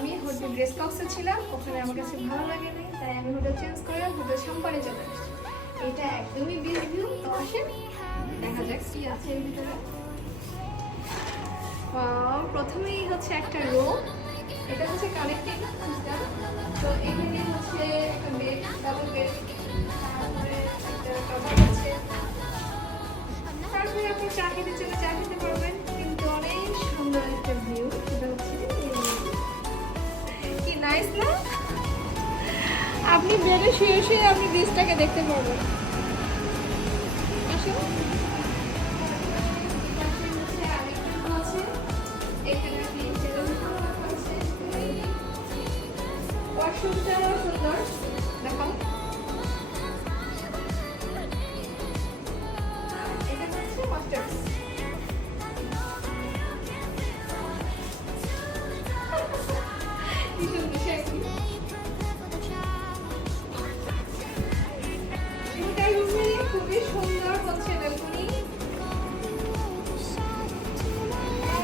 আমি hotel dress বক্সে ছিলাম, ওখানে আমার কাছে ভালো লাগে নাই, তাই আমি হোটেল চেঞ্জ করে হোটেল সম্পানে চলে আসছি। এটা একদমই বিচ ভিউ। তো আসেন দেখা যাক কি আছে এর ভিতরে। প্রথমেই হচ্ছে একটা রুম, এটা হচ্ছে কানেক্টিং সিস্টেম। তো এখানে হচ্ছে একটা বেড, ডাবল বেড, তারপরে একটা টয়লেট আছে, তারপরে আপনি চা খেতে চলে চা খেতে পারবেন। কিন্তু অনেক সুন্দর একটা ভিউ, সেটা হচ্ছে কি নাইস না? আপনি বেডে শুয়ে শুয়ে আপনি বিচটাকে দেখতে পারবেন। আসুন, ওয়াশরুমটাও সুন্দর, দেখো। এটা হচ্ছে মাস্টার্স। খুবই সুন্দর হচ্ছে ব্যালকনি,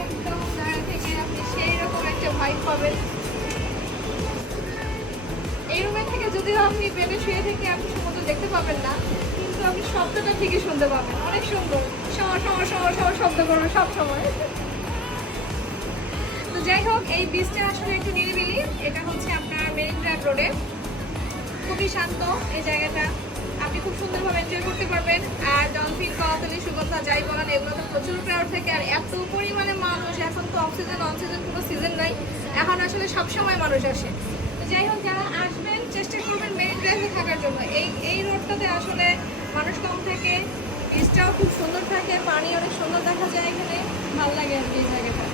একদম দাঁড়া থেকে আপনি সেই রকম একটা ভাইব পাবেন। এই রুমে থেকে যদিও আপনি বেডে শুয়ে থেকে আপনি সমুদ্র দেখতে পাবেন না, কিন্তু আপনি শব্দটা ঠিকই শুনতে পাবেন। অনেক সুন্দর, সময় সময় সময় সময় শব্দ করবে সব সময়। তো যাই হোক, এই বিচটা আসলে একটু নিরিবিলি। এটা হচ্ছে আপনার মেরিন ড্রাইভ রোডে, খুবই শান্ত এই জায়গাটা, আপনি খুব সুন্দরভাবে এনজয় করতে পারবেন। আর ডলফিন, কওয়াতলি, সুগন্ধা যাই বলেন, এগুলো তো প্রচুর ক্রাউড থাকে। আর এত পরিমাণে মানুষ, এখন তো অফ সিজন অন সিজন কোনো সিজন নাই, এখন আসলে সবসময় মানুষ আসে। তো যাই হোক, যারা আসবেন চেষ্টা করবেন মেরিন ড্রাইভে থাকার জন্য। এই রোডটাতে আসলে মানুষ কম থাকে, বিচটাও খুব সুন্দর থাকে, পানি অনেক সুন্দর দেখা যায়, এখানে ভালো লাগে আর কি এই জায়গাটা।